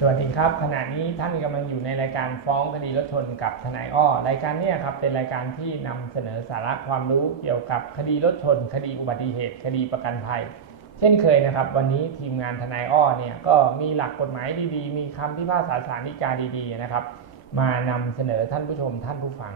สวัสดีครับขณะนี้ท่านกำลังอยู่ในรายการฟ้องคดีรถชนกับทนายอ้อรายการนี้ครับเป็นรายการที่นำเสนอสาระความรู้เกี่ยวกับคดีรถชน คดีอุบัติเหตุ คดีประกันภัย เช่นเคยนะครับ วันนี้ทีมงานทนายอ้อเนี่ยก็มีหลักกฎหมายดีๆ มีคำพิพากษาศาลฎีกาดีๆนะครับ มานำเสนอท่านผู้ชมท่านผู้ฟัง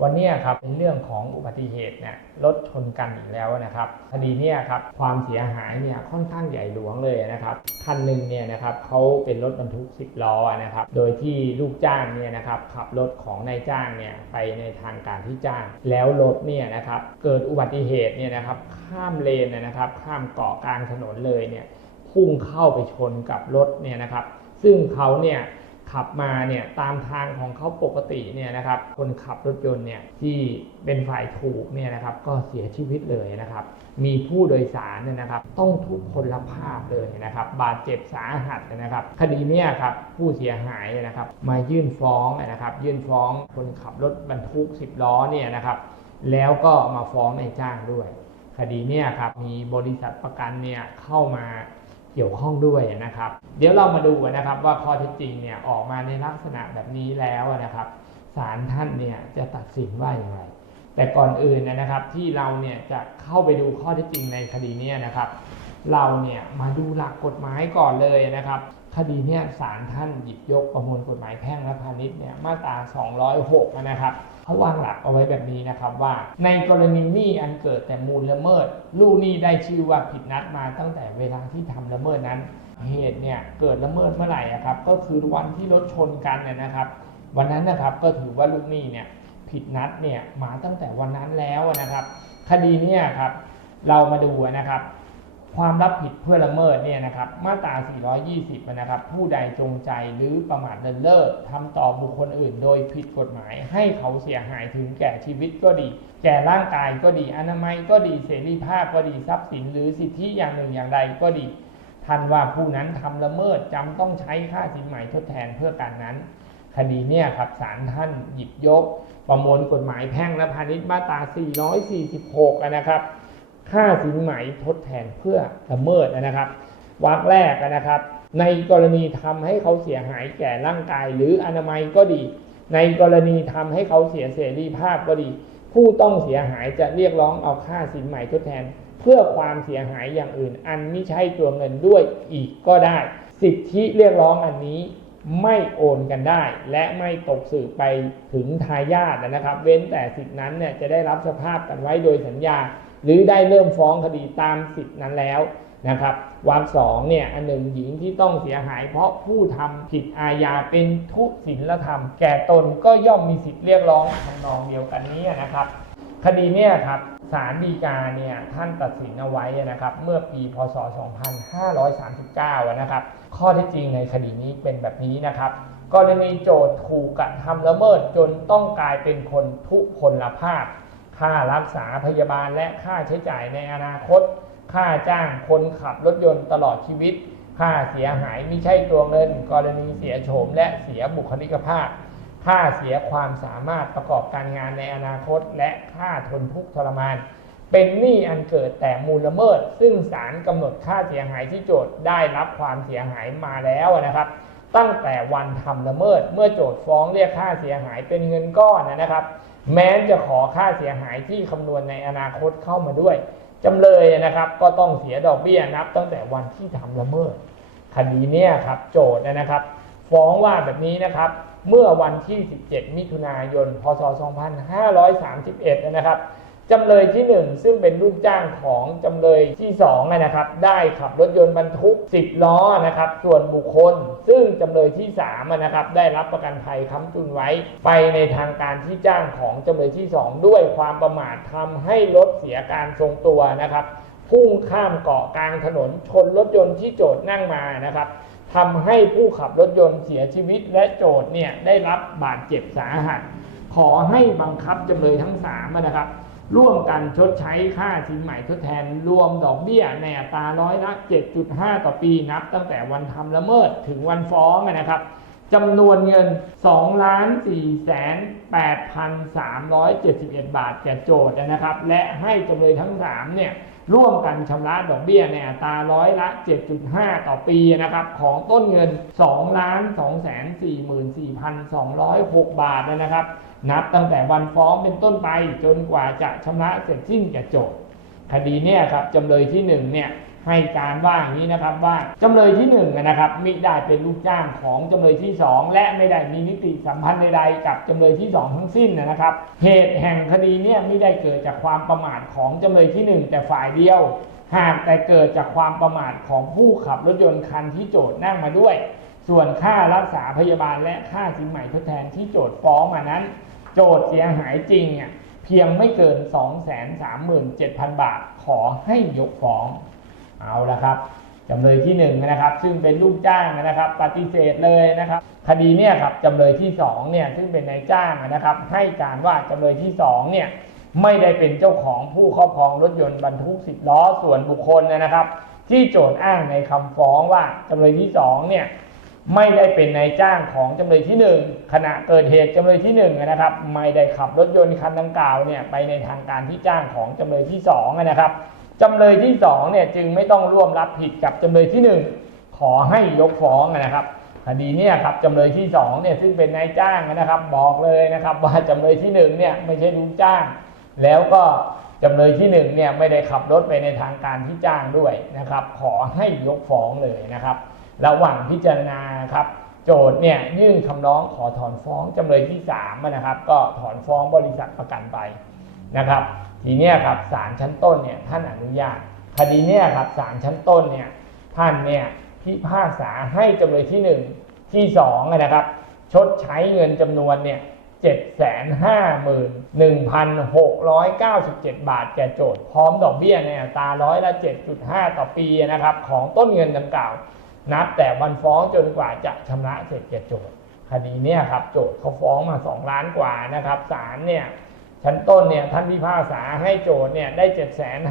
วันนี้ครับเป็นเรื่องของอุบัติเหตุเนี่ยรถชนกันอีกแล้วนะครับคดีนี้ครับความเสียหายเนี่ยค่อนข้างใหญ่หลวงเลยนะครับคันหนึ่งเนี่ยนะครับเขาเป็นรถบรรทุก 10 ล้อนะครับโดยที่ลูกจ้างเนี่ยนะครับขับรถของนายจ้างเนี่ยไปในทางการที่จ้าง แล้วรถเนี่ยนะครับเกิดอุบัติเหตุเนี่ยนะครับข้ามเลนนะครับข้ามเกาะกลางถนนเลยเนี่ยพุ่งเข้าไปชนกับรถเนี่ยนะครับซึ่งเขาเนี่ย ขับมาเนี่ยตามทางของเขาปกติเนี่ยนะครับคนขับรถยนต์เนี่ยที่เป็นฝ่ายถูกเนี่ยนะครับก็เสียชีวิตเลยนะครับมีผู้โดยสารเนี่ยนะครับต้องทุกพลภาพเลยนะครับบาดเจ็บสาหัสนะครับคดีเนี้ครับผู้เสียหายนะครับมายื่นฟ้องนะครับยื่นฟ้องคนขับรถบรรทุก 10 ล้อเนี่ยนะครับแล้วก็มาฟ้องนายจ้างด้วย คดีเนี่ยครับมีบริษัทประกันเนี่ยเข้ามา เกี่ยวข้องด้วยนะครับ เดี๋ยวเรามาดูนะครับว่าข้อเท็จจริงเนี่ยออกมาในลักษณะแบบนี้แล้วนะครับศาลท่านเนี่ยจะตัดสินว่าอย่างไร แต่ก่อนอื่นนะครับที่เราเนี่ยจะเข้าไปดูข้อเท็จจริงในคดีนี้นะครับ เราเนี่ยมาดูหลักกฎหมายก่อนเลยนะครับ คดีเนี่ยศาลท่านหยิบยกประมวลกฎหมายแพ่งและพาณิชย์เนี่ยมาตรา 206 นะครับ เขาวางหลักเอาไว้แบบนี้นะครับว่า ในกรณีหนี้อันเกิดแต่มูลละเมิด ลูกหนี้ได้ชื่อว่าผิดนัดมาตั้งแต่เวลาที่ทำละเมิดนั้น เหตุเนี่ยเกิดละเมิดเมื่อไหร่อะครับก็คือวันที่รถชนกันเนี่ยนะครับ วันนั้นนะครับก็ถือว่าลูกหนี้เนี่ยผิดนัดเนี่ยมาตั้งแต่วันนั้นแล้วนะครับ คดีเนี่ยครับเรามาดูนะครับ ความรับผิดเพื่อละเมิดเนี่ยนะครับมาตรา 420 นะครับ ผู้ใดจงใจหรือประมาทเลินเล่อทำต่อบุคคลอื่น โดยผิดกฎหมาย ให้เขาเสียหายถึงแก่ชีวิตก็ดี แก่ร่างกายก็ดี อนามัยก็ดีเสรีภาพก็ดีทรัพย์สิน หรือสิทธิอย่างหนึ่งอย่างใดก็ดีท่านว่าผู้นั้นทำละเมิดจำต้องใช้ค่าสินไหมทดแทนเพื่อการนั้น คดีเนี่ยครับศาลท่านหยิบยก ประมวลกฎหมายแพ่งและพาณิชย์มาตรา 446 นะครับ ค่าสินไหมทดแทนเพื่อละเมิดนะครับวรรคแรกนะครับ ในกรณีทำให้เขาเสียหายแก่ร่างกายหรืออนามัยก็ดี ในกรณีทำให้เขาเสียเสรีภาพก็ดี ผู้ต้องเสียหายจะเรียกร้องเอาค่าสินไหมทดแทน เพื่อความเสียหายอย่างอื่น อันไม่ใช่ตัวเงินด้วยอีกก็ได้ สิทธิเรียกร้องอันนี้ไม่โอนกันได้ และไม่ตกสื่อไปถึงทายาทนะครับ เว้นแต่สิทธินั้นเนี่ยจะได้รับสภาพกันไว้โดยสัญญา หรือได้เริ่มฟ้องคดีตามสิทธินั้นแล้วนะครับวรรคสองเนี่ยอันหนึ่งหญิงที่ต้องเสียหาย เพราะผู้ทำผิดอาญาเป็นทุศิลธรรม แก่ตนก็ย่อมมีสิทธิเรียกร้องทำนองเดียวกันนี้นะครับ คดีเนี่ยครับศาลฎีกาเนี่ยท่านตัดสินเอาไว้นะครับเมื่อปีพศ 2539 นะครับ ข้อเท็จจริงในคดีนี้เป็นแบบนี้นะครับกรณีโจทย์ถูกกระทำละเมิดจนต้องกลายเป็นคนทุพพลภาพ ค่ารักษาพยาบาลและค่าใช้จ่ายในอนาคต ค่าจ้างคนขับรถยนต์ตลอดชีวิต ค่าเสียหายไม่ใช่ตัวเงิน กรณีเสียโฉมและเสียบุคลิกภาพ ค่าเสียความสามารถประกอบการงานในอนาคต และค่าทนทุกข์ทรมาน เป็นหนี้อันเกิดแต่มูลละเมิด ซึ่งศาลกำหนดค่าเสียหายที่โจทย์ได้รับความเสียหายมาแล้วนะครับ ตั้งแต่วันทำละเมิด เมื่อโจทย์ฟ้องเรียกค่าเสียหายเป็นเงินก้อนนะครับ แม้จะขอค่าเสียหายที่คำนวณในอนาคตเข้ามาด้วยจำเลยนะครับ ก็ต้องเสียดอกเบี้ยนับ ตั้งแต่วันที่ทำละเมิดคดีเนี้ยครับโจทย์นะครับ ฟ้องว่าแบบนี้นะครับ เมื่อวันที่ 17 มิถุนายน พศ 2531 นะครับ จำเลยที่ 1 ซึ่งเป็นลูกจ้างของจำเลยที่2นะครับ ได้ขับรถยนต์บรรทุก 10 ล้อนะครับ ส่วนบุคคล ซึ่งจำเลยที่3นะครับ ได้รับประกันภัยค้ำจุนไว้ ไปในทางการที่จ้างของจำเลยที่ 2 ด้วยความประมาททำให้รถเสียการทรงตัวนะครับพุ่งข้ามเกาะกลางถนนชนรถยนต์ที่โจทย์นั่งมานะครับทำให้ผู้ขับรถยนต์เสียชีวิตและโจทย์เนี่ยได้รับบาดเจ็บสาหัส ขอให้บังคับจำเลยทั้งสามนะครับ ร่วมกันชดใช้ค่าสินใหม่ทดแทน รวมดอกเบี้ยในอัตราร้อยละ 7.5 ต่อปีนับ ตั้งแต่วันทำละเมิดถึงวันฟ้องนะครับจำนวนเงิน2 4 8 3 7 1 บาทแก่โจทย์นะครับ และให้จำเลยทั้ง 3 เนี่ย ร่วมกันชำระดอกเบี้ยในอัตราร้อยละ 7.5 ต่อปีนะครับ ของต้นเงิน2 2 4 4 2 0 6 บาทนะครับ นับตั้งแต่วันฟ้องเป็นต้นไปจนกว่าจะชำระเสร็จสิ้นแก่โจทย์คดีเนี่ยครับจำเลยที่1เนี่ยให้การว่าอย่างนี้นะครับว่าจำเลยที่1นะครับมิได้เป็นลูกจ้างของจำเลยที่ 2 และไม่ได้มีนิติสัมพันธ์ใดๆกับจำเลยที่ 2 ทั้งสิ้นนะครับ เหตุแห่งคดีเนี่ยไม่ได้เกิดจากความประมาทของจำเลยที่ 1 แต่ฝ่ายเดียว หากแต่เกิดจากความประมาทของผู้ขับรถยนต์คันที่โจทย์นั่งมาด้วย ส่วนค่ารักษาพยาบาลและค่าสินใหม่ทดแทนที่โจทย์ฟ้องมานั้น โจทย์เสียหายจริงเนี่ยเพียงไม่เกิน 237,000 บาทขอให้ยกฟ้องเอาละครับจำเลยที่1นงนะครับ ซึ่งเป็นลูกจ้างนะครับ ปฏิเสธเลยนะครับ คดีเนี่ยครับจำเลยที่2เนี่ยซึ่งเป็นนายจ้างนะครับ ให้การว่าจำเลยที่2เนี่ยไม่ได้เป็นเจ้าของผู้ครอบครองรถยนต์บรรทุกสิบล้อส่วนบุคคลนะครับ ที่โจทย์อ้างในคำฟ้องว่าจำเลยที่2เนี่ย ไม่ได้เป็นนายจ้างของจำเลยที่ 1 ขณะเกิดเหตุจำเลยที่1นะครับไม่ได้ขับรถยนต์คันดังกล่าวเนี่ยไปในทางการที่จ้างของจำเลยที่2นะครับจำเลยที่2เนี่ยจึงไม่ต้องร่วมรับผิดกับจำเลยที่ 1 ขอให้ยกฟ้องนะครับคดีนี่ยครับจำเลยที่2เนี่ยซึ่งเป็นนายจ้างนะครับ บอกเลยนะครับว่าจำเลยที่1เนี่ยไม่ใช่ลูกจ้าง แล้วก็จำเลยที่1เนี่ยไม่ได้ขับรถไปในทางการที่จ้างด้วยนะครับ ขอให้ยกฟ้องเลยนะครับ ระหว่างพิจารณาครับ โจทย์เนี่ยยื่นคำร้องขอถอนฟ้องจำเลยที่3นะครับ ก็ถอนฟ้องบริษัทประกันไปนะครับ ทีนี้ครับศาลชั้นต้นเนี่ยท่านอนุญาต คดีเนี่ยครับศาลชั้นต้นเนี่ยท่านเนี่ยพิพากษาให้จำเลยที่ 1 ที่2นะครับ ชดใช้เงินจำนวนเนี่ย751,697 บาทแก่โจทย์พร้อมดอกเบี้ยในอัตราร้อยละ 7.5 ต่อปีนะครับของต้นเงินดังกล่าว นับแต่วันฟ้องจนกว่าจะชำระเสร็จแก่โจทย์คดีเนี่ยครับโจทย์เขาฟ้องมา 2 ล้านกว่านะครับศาลเนี่ยชั้นต้นเนี่ยท่านพิพากษาให้โจทย์เนี่ยได้7 5 0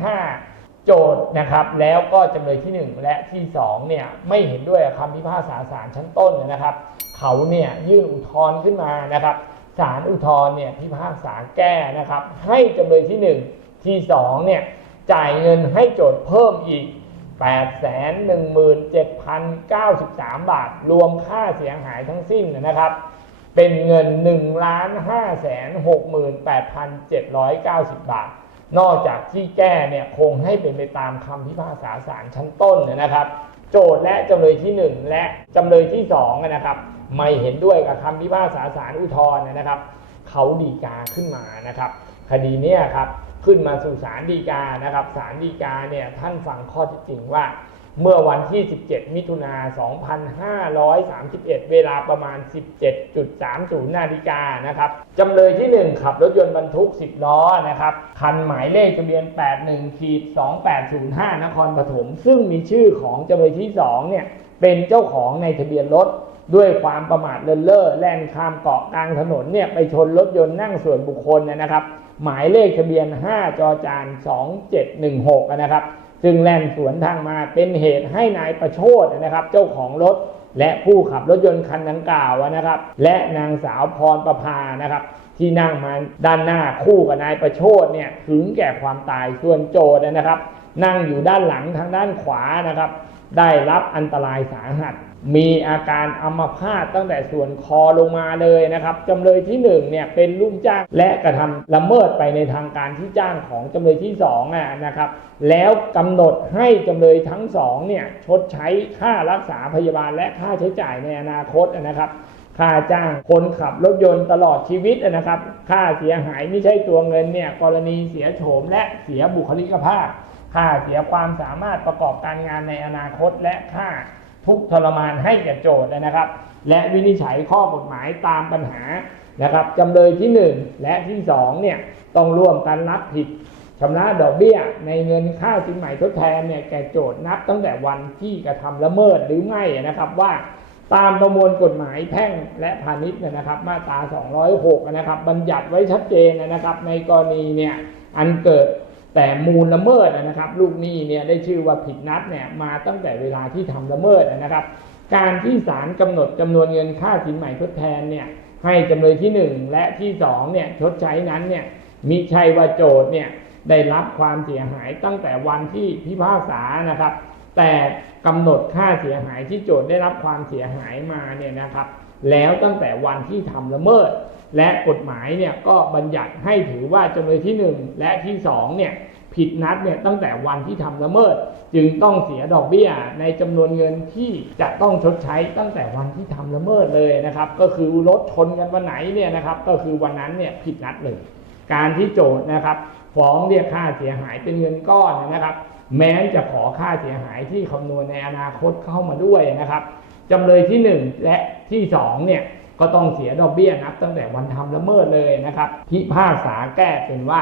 0 0โจทย์นะครับแล้วก็จำเลยที่ 1 และที่2เนี่ยไม่เห็นด้วยคำพิพากษาศาลชั้นต้นนะครับ เขาเนี่ยยื่นอุทธรณ์ขึ้นมานะครับศาลอุทธรณ์เนี่ยพิพากษาแก้นะครับ ให้จำเลยที่ 1 ที่2เนี่ยจ่ายเงินให้โจทย์เพิ่มอีก 817,093 บาท รวมค่าเสียหายทั้งสิ้นนะครับ เป็นเงิน 1 5 6 8 7 9 0 บาท นอกจากที่แก้เนี่ยคงให้เป็นไปตามคำพิพากษาศาลชั้นต้นนะครับ โจทย์และจำเลยที่ 1 และจำเลยที่2นะครับไม่เห็นด้วยกับคำพิพากษาศาลอุทธรณ์นะครับเขาดีกาขึ้นมานะครับ คดีเนี้ครับขึ้นมาสู่ศาลฎีกานะครับศาลฎีกาเนี่ยท่านฟังข้อท็จจริงว่า เมื่อวันที่ 17 มิถุนา 2531 เวลาประมาณ 17.30 นาฬิกานะครับ จำเลยที่ 1 ขับรถยนต์บรรทุก 10 ล้อนะครับ คันหมายเลขทะเบียน 81ขีด2805 นครปฐม ซึ่งมีชื่อของจำเลยที่ 2 เนี่ย เป็นเจ้าของในทะเบียนรถด้วยความประมาทเลินเล่อแล่นข้ามเกาะกลางถนนเนี่ยไปชนรถยนต์นั่งส่วนบุคคลเนยนะครับ หมายเลขทะเบียน 5 จอจาน 2716 นะครับ ซึ่งแล่นสวนทางมาเป็นเหตุให้นายประโชดนะครับ เจ้าของรถและผู้ขับรถยนต์คันดังกล่าวนะครับ และนางสาวพรประภานะครับที่นั่งมาด้านหน้าคู่กับนายประโชดเนี่ยถึงแก่ความตายส่วนโจดนะครับ นั่งอยู่ด้านหลังทางด้านขวานะครับ ได้รับอันตรายสาหัส มีอาการอัมพาตตั้งแต่ส่วนคอลงมาเลยนะครับจำเลยที่1เนี่ยเป็นลูกจ้างและกระทำละเมิดไปในทางการที่จ้างของจำเลยที่2อะนะครับ แล้วกำหนดให้จำเลยทั้งสองเนี่ยชดใช้ค่ารักษาพยาบาลและค่าใช้จ่ายในอนาคตนะครับค่าจ้างคนขับรถยนต์ตลอดชีวิตนะครับ ค่าเสียหายไม่ใช่ตัวเงินเนี่ยกรณีเสียโฉมและเสียบุคลิกภาพ ค่าเสียความสามารถประกอบการงานในอนาคตและค่า ทุกทรมานให้แก่โจทย์นะครับ และวินิจฉัยข้อกฎหมายตามปัญหานะครับจำเลยที่ 1 และที่2เนี่ยต้องร่วมกันรับผิดชำระดอกเบี้ย ในเงินค่าสินใหม่ทดแทนเนี่ยแก่โจทย์นับตั้งแต่วันที่กระทำละเมิดหรือไม่นะครับว่าตามประมวลกฎหมายแพ่งและพาณิชย์นยนะครับ มาตรา 206 นะครับ บัญญัติไว้ชัดเจนนะครับ ในกรณีเนี่ยอันเกิด แต่มูลละเมิดนะครับ ลูกหนี้เนี่ยได้ชื่อว่าผิดนัดเนี่ยมาตั้งแต่เวลาที่ทำละเมิดนะครับ การที่ศาลกำหนดจำนวนเงินค่าสินใหม่ทดแทนเนี่ยให้จำเลยที่ 1 และที่2เนี่ยชดใช้นั้นเนี่ยมิใช่ว่าโจทย์เนี่ยได้รับความเสียหายตั้งแต่วันที่พิพากษานะครับ แต่กำหนดค่าเสียหายที่โจทย์ได้รับความเสียหายมาเนี่ยนะครับ แล้วตั้งแต่วันที่ทำละเมิด และกฎหมายเนี่ยก็บัญญัติให้ถือว่าจำเลยที่ 1 และที่2เนี่ยผิดนัดเนี่ยตั้งแต่วันที่ทำละเมิด จึงต้องเสียดอกเบี้ยในจำนวนเงินที่จะต้องชดใช้ตั้งแต่วันที่ทำละเมิดเลยนะครับ ก็คือรถชนกันวันไหนเนี่ยนะครับ ก็คือวันนั้นเนี่ยผิดนัดเลย การที่โจทย์นะครับ ฟ้องเรียกค่าเสียหายเป็นเงินก้อนนะครับ แม้จะขอค่าเสียหายที่คำนวณในอนาคตเข้ามาด้วยนะครับจำเลยที่ 1 และที่2เนี่ย ก็ต้องเสียดอกเบี้ยนับตั้งแต่วันทำละเมิดเลยนะครับ พิพากษาแก้เป็นว่า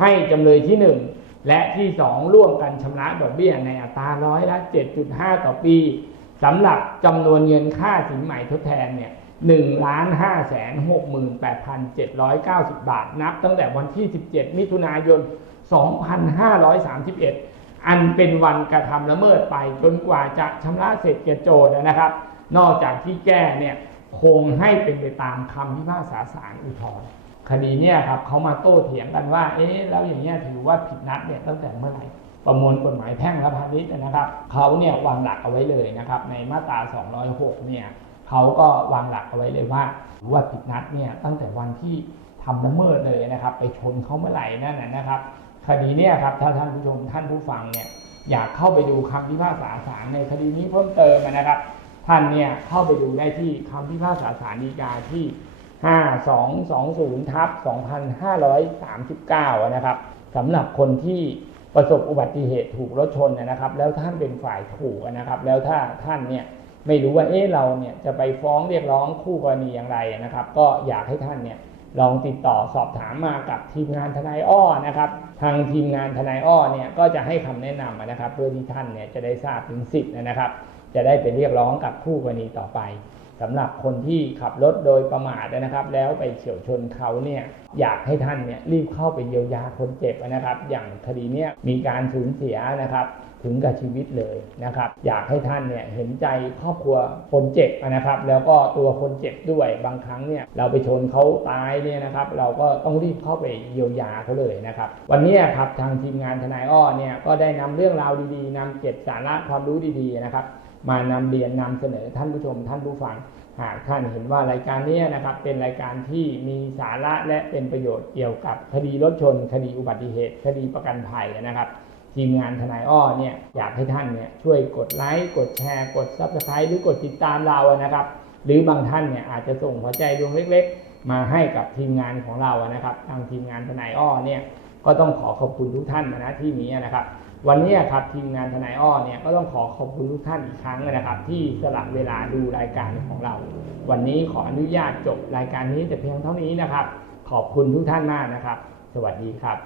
ให้จำเลยที่ 1 และที่ 2 ร่วมกันชำระดอกเบี้ยในอัตราร้อยละ 7.5 ต่อปีสำหรับจำนวนเงินค่าสินใหม่ทดแทนเนี่ย1ล้าน5แสน68,790บาท นับตั้งแต่วันที่17มิถุนายน2531อันเป็นวันกระทำละเมิดไปจนกว่าจะชำระเสร็จแก่โจทย์นะครับ นอกจากที่แก้เนี่ย คงให้เป็นไปตามคำพิพากษาศาลอุทธรณ์คดีเนี่ยครับเขามาโต้เถียงกันว่า เอ๊ะแล้วอย่างเงี้ยถือว่าผิดนัดเนี่ยตั้งแต่เมื่อไหร่ประมวลกฎหมายแพ่งและพาณิชย์นะครับเขาเนี่ยวางหลักเอาไว้เลยนะครับ ในมาตรา 206 เนี่ยเขาก็วางหลักเอาไว้เลยว่าว่าผิดนัดเนี่ยตั้งแต่วันที่ทำละเมิดเลยนะครับ ไปชนเขาเมื่อไหร่นั่นนะนะครับคดีเนี่ยครับถ้าท่านผู้ชมท่านผู้ฟังเนี่ยอยากเข้าไปดูคำพิพากษาศาลในคดีนี้เพิ่มเติมนะครับ ท่านเนี่ยเข้าไปดูได้ที่คำพิพากษาศาลฎีกาที่ 5220ทับ2539 นะครับสำหรับคนที่ประสบอุบัติเหตุถูกรถชนนะครับ แล้วท่านเป็นฝ่ายถูกนะครับ แล้วถ้าท่านเนี่ยไม่รู้ว่าเอ๊ะเราเนี่ยจะไปฟ้องเรียกร้องคู่กรณีอย่างไรนะครับ ก็อยากให้ท่านเนี่ยลองติดต่อสอบถามมากับทีมงานทนายอ้อนะครับ ทางทีมงานทนายอ้อเนี่ยก็จะให้คำแนะนำนะครับ เพื่อที่ท่านเนี่ยจะได้ทราบถึงสิทธิ์นะครับ จะได้ไปเรียกร้องกับคู่กรณีต่อไปสำหรับคนที่ขับรถโดยประมาทนะครับ แล้วไปเฉียวชนเขาเนี่ยอยากให้ท่านเนี่ยรีบเข้าไปเยียวยาคนเจ็บนะครับ อย่างคดีเนี้ยมีการสูญเสียนะครับ ถึงกับชีวิตเลยนะครับ อยากให้ท่านเนี่ยเห็นใจครอบครัวคนเจ็บนะครับ แล้วก็ตัวคนเจ็บด้วยบางครั้งเนี่ยเราไปชนเขาตายเนี่ยนะครับ เราก็ต้องรีบเข้าไปเยียวยาเขาเลยนะครับ วันนี้ครับทางทีมงานทนายอ้อเนี่ยก็ได้นำเรื่องราวดีๆนำเก็บสาระความรู้ดีๆนะครับ มานำเรียนนำเสนอท่านผู้ชมท่านผู้ฟัง หากท่านเห็นว่ารายการนี้นะครับ เป็นรายการที่มีสาระและเป็นประโยชน์เกี่ยวกับคดีรถชน คดีอุบัติเหตุ คดีประกันภัยนะครับทีมงานทนายอ้อเนี่ยอยากให้ท่านเนี่ยช่วยกดไลค์กดแชร์ กดซับสไครต์หรือกดติดตามเรานะครับ หรือบางท่านเนี่ยอาจจะส่งหัวใจดวงเล็ก ๆ มาให้กับทีมงานของเรานะครับ ทางทีมงานทนายอ้อเนี่ยก็ต้องขอขอบคุณทุกท่านนะที่นี้นะครับ วันนี้ครับทีมงานทนายอ้อเนี่ยก็ต้องขอขอบคุณทุกท่านอีกครั้งนะครับ ที่สละเวลาดูรายการของเรา วันนี้ขออนุญาตจบรายการนี้แต่เพียงเท่านี้นะครับ ขอบคุณทุกท่านมากนะครับ สวัสดีครับ